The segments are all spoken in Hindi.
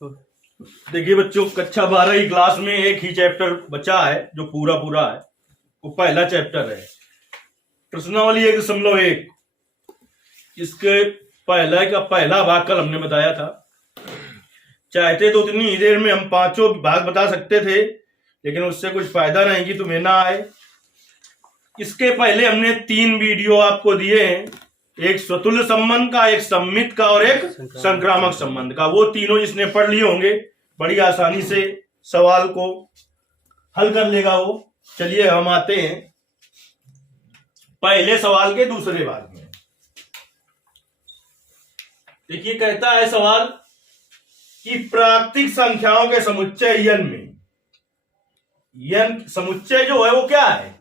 देखिए बच्चों, कक्षा 12 की क्लास में एक ही चैप्टर बचा है जो पूरा है। वो पहला चैप्टर है प्रश्नावली 1.1। इसके पहला भाग कल हमने बताया था। चाहते तो उतनी ही देर में हम 5 भाग बता सकते थे, लेकिन उससे कुछ फायदा नहीं कि तुम्हें ना आए। इसके पहले हमने 3 वीडियो आपको दिए हैं, एक स्वतुल्य संबंध का, एक सम्मित का और एक संक्रामक संबंध का। वो तीनों जिसने पढ़ लिए होंगे बड़ी आसानी से सवाल को हल कर लेगा वो। चलिए हम आते हैं पहले सवाल के दूसरे भाग में। देखिए, कहता है सवाल कि प्राकृतिक संख्याओं के समुच्चय n में, n समुच्चय जो है वो क्या है,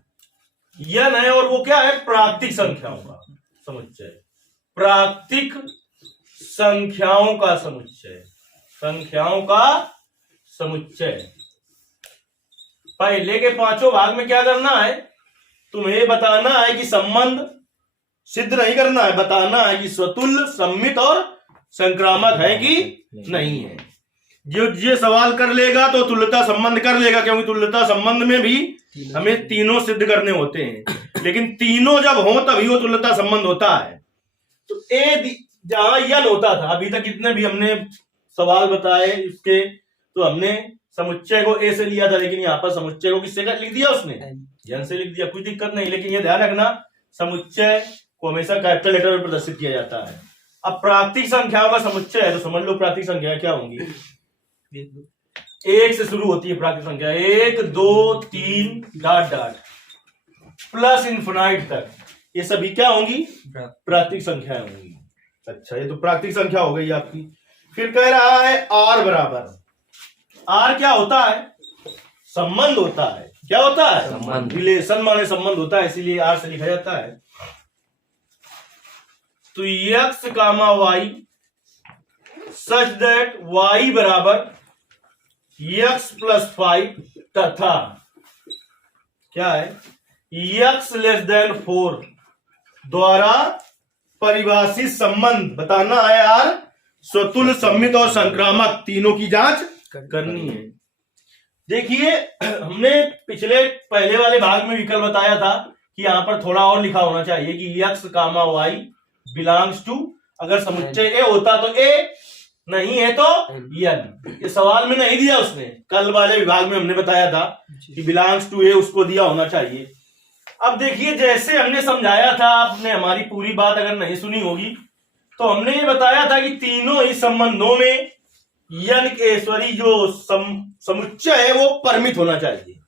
n है, और वो क्या है, प्राकृतिक संख्याओं का समुच्चय। प्राकृतिक संख्याओं का समुच्चय, संख्याओं का समुच्चय। पहले के 5 भाग में क्या करना है, तुम्हें बताना है कि संबंध सिद्ध नहीं करना है, बताना है कि स्वतुल्य, सम्मित और संक्रामक है कि नहीं है। जो ये सवाल कर लेगा तो तुल्यता संबंध कर लेगा, क्योंकि तुल्यता संबंध में भी हमें तीनों सिद्ध करने होते हैं। लेकिन तीनों जब हो तभी वो तुल्यता संबंध होता है। तो ए जहां यन होता था, अभी तक जितने भी हमने सवाल बताए इसके, तो हमने समुच्चय को ए से लिया था, लेकिन यहाँ पर समुच्चय को किससे लिख दिया, उसने यन से लिख दिया। कोई दिक्कत नहीं, लेकिन ये ध्यान रखना समुच्चय को हमेशा कैपिटल लेटर में प्रदर्शित किया जाता है। अब प्राकृतिक संख्याओं का समुच्चय है तो समझ लो प्राकृतिक संख्या क्या होंगी। 1 से शुरू होती है प्राकृतिक संख्या, 1 2 3 डॉट डॉट प्लस इन्फिनाइट तक, ये सभी क्या होंगी, प्राकृतिक संख्याएं होंगी। अच्छा, ये तो प्राकृतिक संख्या हो गई आपकी। फिर कह रहा है आर बराबर, आर क्या होता है, संबंध होता है। क्या होता है, संबंध, रिलेशन माने संबंध होता है, इसीलिए आर से लिखा जाता है। तो x, y such that y बराबर x + 5 तथा क्या है, x < 4 द्वारा परिभाषित संबंध बताना है। आर स्वतुल्य, सम्मित और संक्रामक तीनों की जांच करनी है। देखिए, हमने पहले वाले भाग में विकल्प बताया था कि यहां पर थोड़ा और लिखा होना चाहिए कि x, y बिलोंग्स टू, अगर समुच्चय ए होता तो ए, नहीं है तो n। ये सवाल में नहीं दिया उसने, कल वाले विभाग में हमने बताया था कि बिलोंग्स टू ए उसको दिया होना चाहिए। अब देखिए, जैसे हमने समझाया था, आपने हमारी पूरी बात अगर नहीं सुनी होगी तो हमने ये बताया था कि तीनों ही संबंधों में जो समुच्चय है वो परिमित होना चाहिए,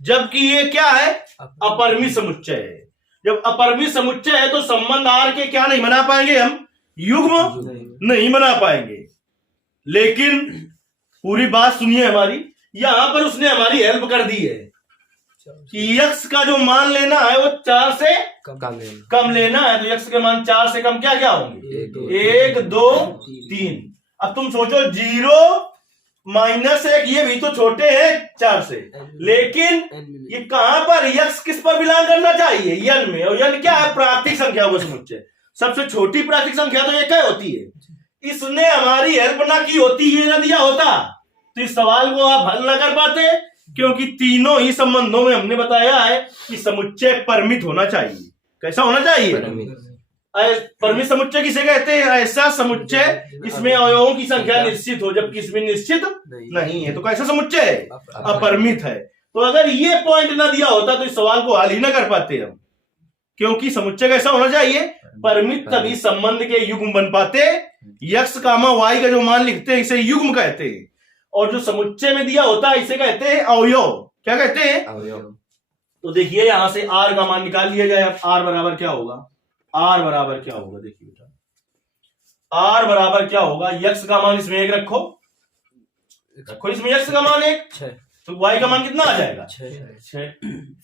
जबकि ये क्या है, अपरिमित समुच्चय है। जब अपरिमित समुच्चय है तो संबंध आर के क्या नहीं बना पाएंगे, हम युग्म नहीं बना पाएंगे। लेकिन पूरी बात सुनिए हमारी, यहां पर उसने हमारी हेल्प कर दी है कि x का जो मान लेना है वो 4 से कम लेना है। तो x के मान 4 से कम क्या क्या होंगे, 1 2 3। अब तुम सोचो 0 -1 ये भी तो छोटे हैं 4 से, लेकिन ये कहां पर, x किस पर बिलोंग करना चाहिए, n में। और n क्या है, प्राकृतिक संख्या को समुच्चय। सबसे छोटी प्राकृतिक संख्या तो ये क्या होती है। इसने हमारी हेल्प ना की होती, ये ना दिया होता तो इस सवाल को आप हल ना कर पाते, क्योंकि तीनों ही संबंधों में हमने बताया है कि समुच्चय परिमित होना चाहिए। कैसा होना चाहिए, परिमित समुच्चय किसे कहते हैं, ऐसा समुच्चय इसमें अवयवों की संख्या निश्चित हो जबकि इसमें निश्चित नहीं है। तो कैसा समुच्चय है, अपरिमित है। तो अगर ये पॉइंट ना दिया होता तो इस सवाल को हल ही ना कर पाते हम, क्योंकि समुच्चय कैसा होना चाहिए, परिमित, तभी संबंध के युग्म बन पाते। x, y का जो मान लिखते हैं इसे युग्म कहते हैं, और जो समुच्चय में दिया होता है इसे कहते हैं अवयव। क्या कहते हैं, अवयव। तो देखिए, यहां से r का मान निकाल लिया जाए। अब r बराबर क्या होगा, r बराबर क्या होगा, देखिए बेटा, r बराबर क्या होगा, x का मान इसमें 1 रखो, इसमें x का मान 1, तो y का मान कितना आ जाएगा, 6।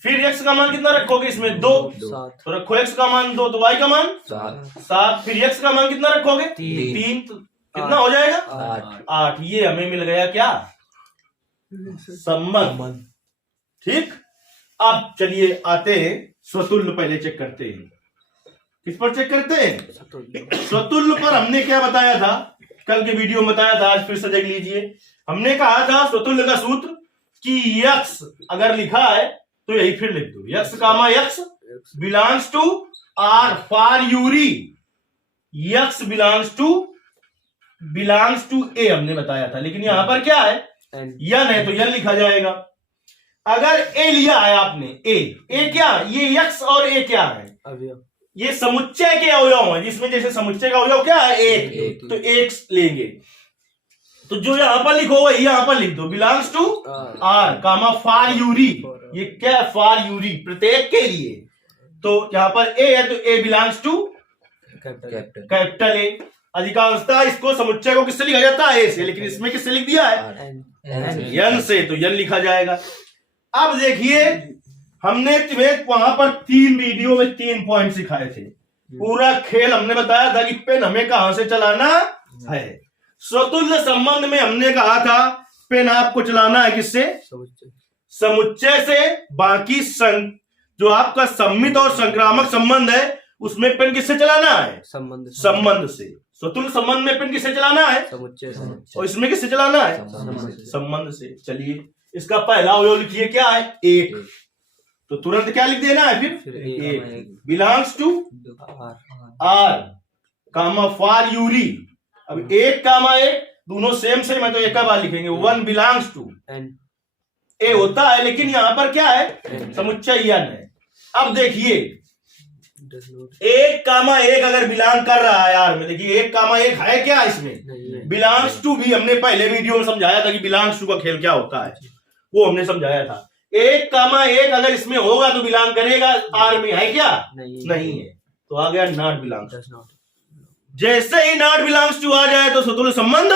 फिर x का मान कितना रखोगे, इसमें 2, तो रखो x का मान 2, तो y का मान 7। फिर x का मान कितना रखोगे, 3, तो कितना हो जाएगा, 8। ये हमें मिल गया क्या, संबंध। ठीक, अब चलिए आते हैं स्वतुल्य, पहले चेक करते हैं। किस पर चेक करते हैं, स्वतुल्य पर हमने क्या बताया था कल के वीडियो में बताया था, आज फिर से देख लीजिए। हमने कहा था स्वतुल्य का सूत्र कि यक्स अगर लिखा है तो यही फिर लिख दो, x comma x belongs to R फॉर यूरी, यक्स बिलोंग्स टू ए हमने बताया था। लेकिन यहां पर क्या है, यन है तो यन लिखा जाएगा। अगर ए लिया है आपने, ए क्या, ये यक्स और ए क्या है, ये समुच्चय के अवयव है, जिसमें जैसे समुच्चय का अवयव क्या है, एक, तो एक लेंगे। तो जो यहां पर लिखो वही यहां पर लिख दो, belongs to R comma four यूरी, ये क्या है, फॉर यूरी, प्रत्येक के लिए। तो यहां पर ए है तो ए बिलोंग्स टू कैपिटल ए। अधिकांशतः इसको समुच्चय को किससे लिखा जाता है, ए से, लेकिन इसमें किससे लिख दिया है, यन से, तो यन लिखा जाएगा। अब देखिए हमने तुम्हें वहां पर 3 वीडियो में 3 पॉइंट सिखाए थे। पूरा खेल हमने बताया था कि पेन हमें कहां से चलाना है। स्वतुल्य संबंध में हमने कहा था पेन आपको चलाना है किससे, समुच्चय से। बाकी जो आपका सम्मित और संक्रामक संबंध है उसमें पेन किससे चलाना है, संबंध से। स्वतुल्य संबंध में पेन किससे चलाना है, समुच्चय से। और इसमें किससे चलाना है, संबंध से। चलिए इसका पहला अवयव लिखिए, क्या है, एक, तो तुरंत क्या लिख देना है फिर एक, belongs to R comma four यूरी। अब एक कामा एक दोनों सेम है तो एक का बार लिखेंगे, वन बिलोंग्स टू ए होता है, लेकिन यहां पर क्या है, समुच्चय यन है। अब देखिए एक कामा एक अगर बिलोंग कर रहा है यार में, देखिए एक कामा एक है क्या इसमें, बिलोंग्स टू भी हमने पहले वीडियो में समझाया था कि बिलोंग्स टू का खेल क्या होता है, वो हमने समझाया था। एक कामा एक अगर इसमें होगा तो बिलोंग करेगा, आर में है क्या, नहीं है, तो आ गया नॉट बिलोंग्स। जैसे ही नॉट बिलोंग्स टू आ जाए तो स्वतुल्य संबंध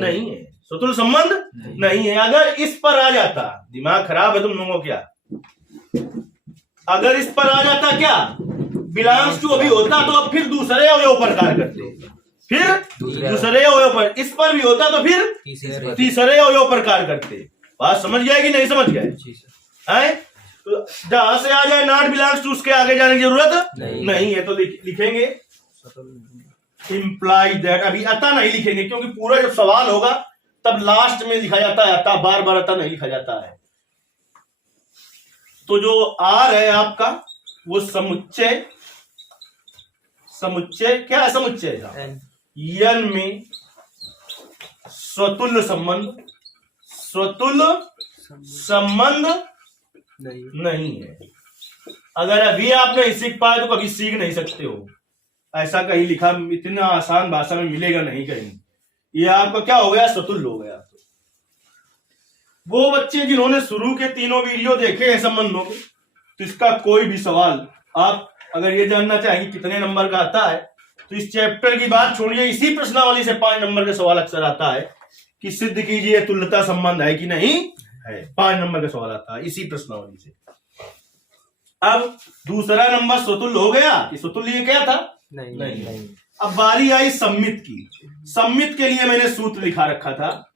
नहीं है, स्वतुल्य संबंध नहीं है। अगर इस पर आ जाता, दिमाग खराब है तुम लोगों क्या, अगर इस पर आ जाता क्या, बिलोंग्स टू अभी होता तो अब फिर दूसरे अवयव पर कार्य करते, फिर दूसरे अवयव पर, इस पर भी होता तो फिर तीसरे अवयव पर कार्य करते। बात समझ गए कि नहीं समझ गए, है? तो जहां से आ जाए नॉट बिलोंग्स टू उसके आगे जाने की जरूरत नहीं है, तो लिखेंगे इंप्लाई दैट। अभी अतः नहीं लिखेंगे क्योंकि पूरा जब सवाल होगा तब लास्ट में लिखा जाता है अतः, बार बार अतः नहीं लिखा जाता है। तो जो आर है आपका वो समुच्चय क्या है, समुच्चय का यन में स्वतुल्य संबंध नहीं है। अगर अभी आप नहीं सीख पाए तो कभी सीख नहीं सकते हो, ऐसा कहीं लिखा इतना आसान भाषा में मिलेगा नहीं कहीं। ये आपका क्या हो गया, स्वतुल्य हो गया। वो बच्चे जिन्होंने शुरू के 3 वीडियो देखे हैं संबंधों के, तो इसका कोई भी सवाल आप अगर ये जानना चाहेंगे कितने नंबर का आता है, तो इस चैप्टर की बात छोड़िए, इसी प्रश्नावली से 5 नंबर का सवाल अक्सर आता है कि सिद्ध कीजिए तुल्यता संबंध है कि नहीं है। 5 नंबर का सवाल आता है इसी प्रश्नावली से। अब दूसरा नंबर स्वतुल्य हो गया, कि स्वतुल्य क्या था, नहीं। अब बारी आई सम्मित की। सम्मित के लिए मैंने सूत्र लिखा रखा था,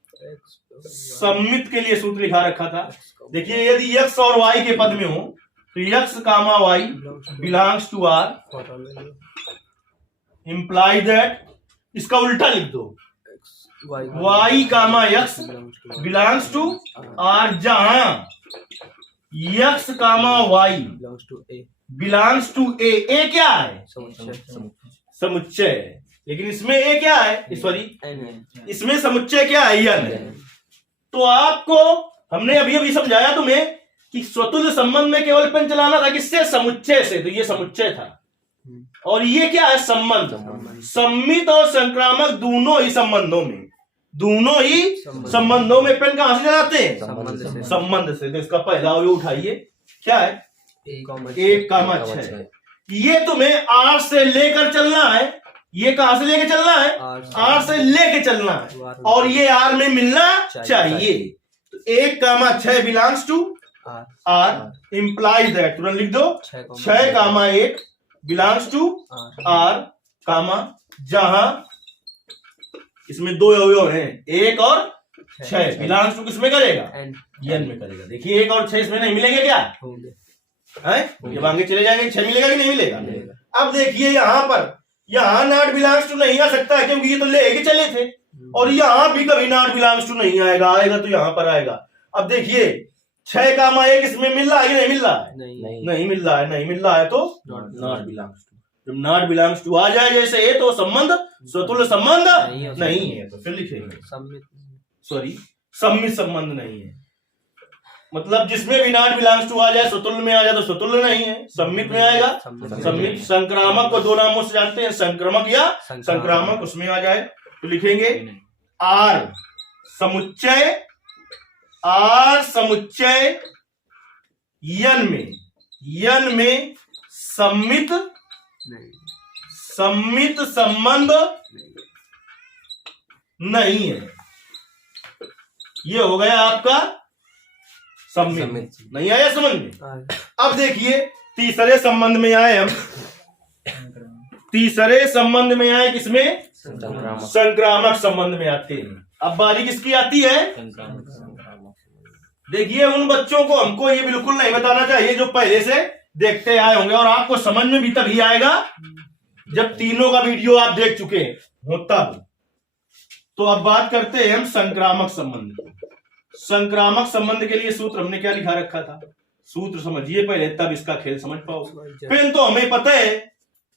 देखिए यदि x और y के पद में हो तो x comma y belongs to r, imply that, इसका उल्टा लिख दो, y comma x belongs to r, जहां x comma y belongs to a क्या है, समुच्चय है, लेकिन इसमें a क्या है, सॉरी इसमें समुच्चय क्या है, यन है। तो आपको हमने अभी समझाया तुम्हें कि स्वतुल्य संबंध में केवल पेन चलाना था किससे, समुच्चय से, तो ये समुच्चय था। और ये क्या है, संबंध। सम्मित और संक्रामक दोनों ही संबंधों में पेन कहां से चलाते हैं, संबंध से। तो इसका पहला अवयव उठाइए, क्या है, 1,6। ये तुम्हें आर से लेकर चलना है, ये कहां से लेके चलना है, आर से लेके चलना है, और ये आर में मिलना चाहिए। तो 1,6 belongs to R, imply that, तुरंत लिख दो 6,1 बिलोंग्स टू आर, कामा जहां इसमें 2 अवयव हैं, 1 और 6, बिलोंग्स टू किसमें करेगा, यन में करेगा। देखिए 1 और 6 इसमें नहीं मिलेंगे क्या है, जब आगे चले जाएंगे 6 मिलेगा कि नहीं मिलेगा। अब देखिए यहाँ नॉट बिलोंग्स टू नहीं आ सकता है क्योंकि ये तो लेके चले थे, और यहाँ भी कभी नॉट बिलोंग्स टू नहीं आएगा, आएगा तो यहाँ पर आएगा। अब देखिए 6 कामा 1 इसमें मिल रहा है कि नहीं मिल रहा है? नहीं मिल रहा है, नहीं मिल रहा है तो नॉट बिलोंग्स टू। जब नॉट बिलोंग्स टू आ जाए जैसे ये, तो संबंध स्वतुल्य संबंध नहीं है, तो फिर लिखेंगे सम्मित संबंध नहीं है। मतलब जिसमें भी नॉट बिलोंग्स टू आ जाए, स्वतुल्य में आ जाए तो स्वतुल्य नहीं है, सम्मित में आएगा सम्मित। संक्रामक को 2 नामों से जानते हैं, संक्रमक या संक्रामक, उसमें आ जाए तो लिखेंगे आर समुच्चय, आर समुच्चय यन में सम्मित संबंध नहीं है। ये हो गया आपका सम्मित। नहीं आया समझ में? अब देखिए तीसरे संबंध में आए हम, तीसरे संबंध में आए किसमें? संक्रामक संबंध में आते हैं। अब बारी किसकी आती है? देखिए उन बच्चों को हमको ये बिल्कुल नहीं बताना चाहिए जो पहले से देखते आए होंगे, और आपको समझ में भी तभी आएगा जब तीनों का वीडियो आप देख चुके हो तब। तो अब बात करते हैं हम संक्रामक संबंध। संक्रामक संबंध के लिए सूत्र हमने क्या लिखा रखा था? सूत्र समझिए पहले, तब इसका खेल समझ पाओ। पेन तो हमें पता है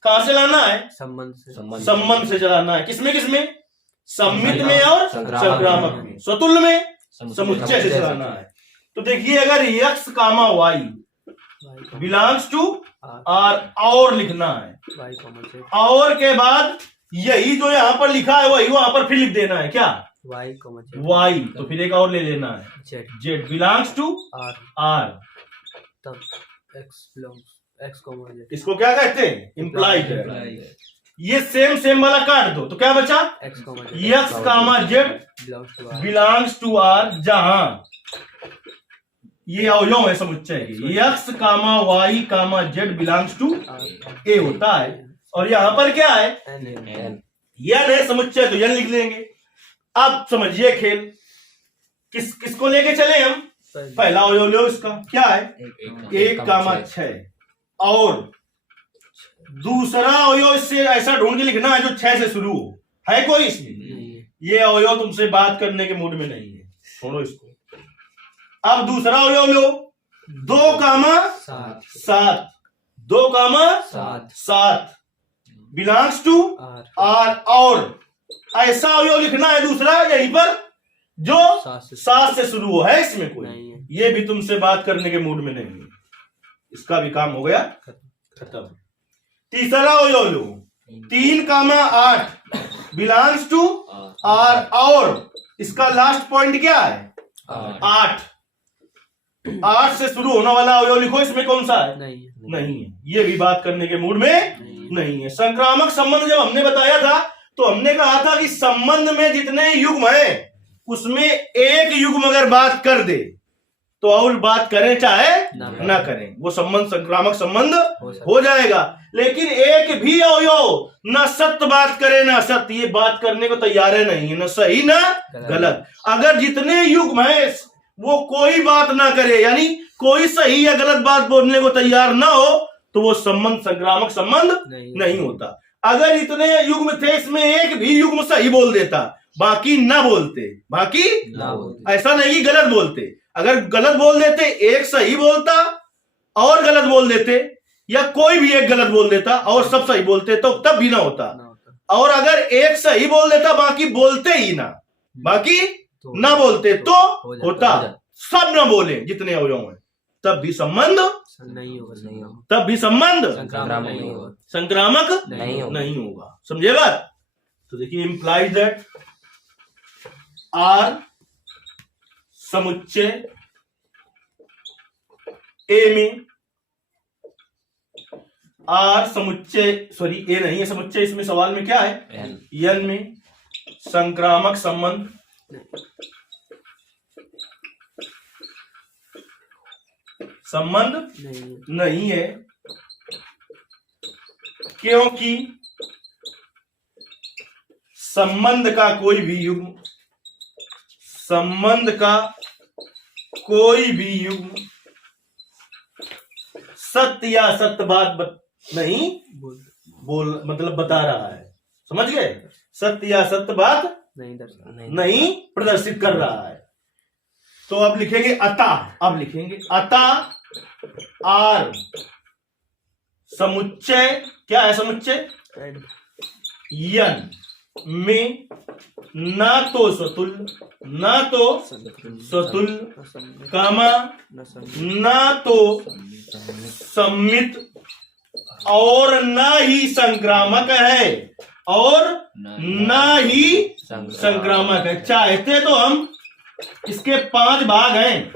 कहां से लाना है, संबंध से चलाना है। किसमें किसमें? सम्मित में और संक्रामक में। स्वतुल्य में समुच्चय से चलाना है। तो देखिए अगर x comma y belongs to R, और लिखना है, और के बाद यही जो यहाँ पर लिखा है वही वहां पर फिर लिख देना है। क्या? y, तो फिर एक और ले लेना है z बिलोंग्स टू r, तब x, इसको क्या कहते हैं? इम्प्लाइड है। ये सेम वाला काट दो तो क्या बचा? x comma z belongs to r, जहां ये अवयव है समुच्चय के, x comma y comma z belongs to a होता है, और यहाँ पर क्या है? यन है समुच्चय, तो यन लिख लेंगे। अब समझिए खेल, किसको लेके चले हम? पहला अवयव लो, इसका क्या है? 1 कामा 6, और दूसरा अवयव इससे ऐसा ढूंढ के लिखना है जो 6 से शुरू हो। है कोई इसमें? ये अवयव तुमसे बात करने के मूड में नहीं है, छोड़ो इसको। अब दूसरा अवयव लो, 2 कामा 7, 2 कामा 7 बिलोंग्स टू आर, और ऐसा अवयव लिखना है दूसरा यहीं पर जो 7 से शुरू हो। है इसमें कोई? ये भी तुमसे बात करने के मूड में नहीं है, इसका भी काम हो गया खत्म। तीसरा अवयव लो, 3 कामा 8 बिलोंग्स टू आर, और इसका लास्ट पॉइंट क्या है? 8 से शुरू होने वाला अवयव लिखो। इसमें कौन सा है? नहीं है, ये भी बात करने के मूड में नहीं है। संक्रामक संबंध जब हमने बताया था तो हमने कहा था कि संबंध में जितने युग्म है उसमें एक युग्म अगर बात कर दे तो और बात करें चाहे ना करें, वो संबंध संक्रामक संबंध हो जाएगा। लेकिन एक भी अवयव न सत्य बात करे ना असत्य, ये बात करने को तैयार है नहीं है, न सही ना गलत। अगर जितने युग्म है वो कोई बात ना करे, यानी कोई सही या गलत बात बोलने को तैयार ना हो, तो वो संबंध संक्रामक संबंध नहीं होता। अगर इतने युग्म थे, इसमें एक भी युग्म सही बोल देता, बाकी ना बोलते, बाकी ऐसा नहीं गलत बोलते। अगर गलत बोल देते, एक सही बोलता और गलत बोल देते, या कोई भी एक गलत बोल देता और सब सही बोलते, तो तब भी ना होता। और अगर एक सही बोल देता बाकी बोलते ही ना, बाकी ना बोलते तो होता। सब ना बोले जितने अवयव हैं, तब भी संबंध नहीं होगा, तब भी संबंध संक्रामक नहीं होगा। समझे बात? तो देखिए इंप्लाइज दैट आर समुच्चय ए में, आर समुच्चय, सॉरी ए नहीं है समुच्चय, इसमें सवाल में क्या है? एन में संक्रामक संबंध नहीं है, क्योंकि संबंध का कोई भी युग्म, संबंध का कोई भी युग्म सत्य या असत्य बात नहीं बोल मतलब बता रहा है। समझ गए? सत्य या असत्य बात नहीं प्रदर्शित कर रहा है। तो अब लिखेंगे अतः आर समुच्चय, क्या है समुच्चय, यन में ना तो स्वतुल्य कामा ना तो सम्मित और ना ही संक्रामक है, और ना ही संक्रामक है। चाहते तो हम इसके 5 भाग हैं,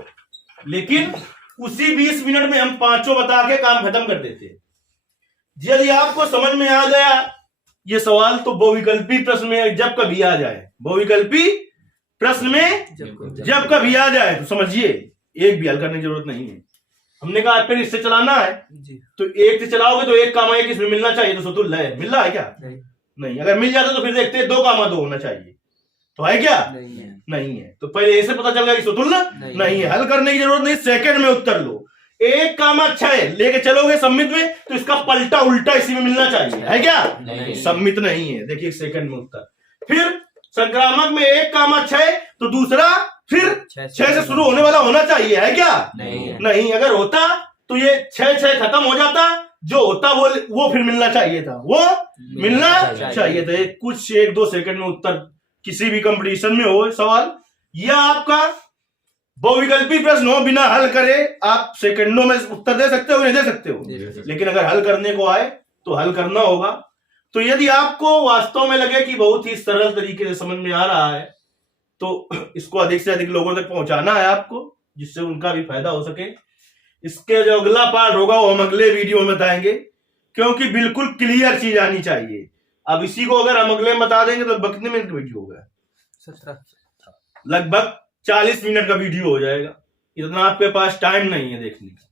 लेकिन उसी 20 मिनट में हम 5 बता के काम खत्म कर देते। यदि आपको समझ में आ गया ये सवाल तो बहुविकल्पी प्रश्न में जब कभी आ जाए, बहुविकल्पी प्रश्न में जब कभी आ जाए तो समझिए एक भी हल करने की जरूरत नहीं है। हमने कहा फिर इससे चलाना है तो एक से चलाओगे तो 1 कामा 1 इसमें मिलना चाहिए, तो स्वतुल्य है, मिल रहा है क्या? नहीं। अगर मिल जाता तो फिर देखते हैं 2 कामा 2 होना चाहिए, तो है क्या? नहीं है। तो पहले ऐसे पता चल गया कि स्वतुल्य नहीं है, हल करने की जरूरत नहीं, सेकंड में उत्तर लो। 1 कामा 6 लेके चलोगे सम्मित में तो इसका पलटा उल्टा इसी में मिलना चाहिए, है क्या? सम्मित नहीं है, देखिए सेकंड में उत्तर। फिर संक्रामक में 1 कामा 6 तो दूसरा फिर 6 से शुरू होने वाला होना चाहिए, है क्या? नहीं। अगर होता तो ये 6 खत्म हो जाता, जो होता वो फिर मिलना चाहिए था, वो मिलना चाहिए था। कुछ 1-2 सेकंड में उत्तर किसी भी कंपटीशन में हो सवाल, यह आपका बहुविकल्पी प्रश्न हो, बिना हल करे आप सेकंडों में उत्तर दे सकते हो, नहीं दे सकते हो, लेकिन अगर हल करने को आए तो हल करना होगा। तो यदि आपको वास्तव में लगे कि बहुत ही सरल तरीके से समझ में आ रहा है तो इसको अधिक से अधिक लोगों तक पहुंचाना है आपको, जिससे उनका भी फायदा हो सके। इसके जो अगला पार्ट होगा वो हम अगले वीडियो में बताएंगे, क्योंकि बिल्कुल क्लियर चीज आनी चाहिए। अब इसी को अगर हम अगले में बता देंगे तो कितने मिनट का वीडियो होगा? 17, लगभग 40 मिनट का वीडियो हो जाएगा। इतना आपके पास टाइम नहीं है देखने का।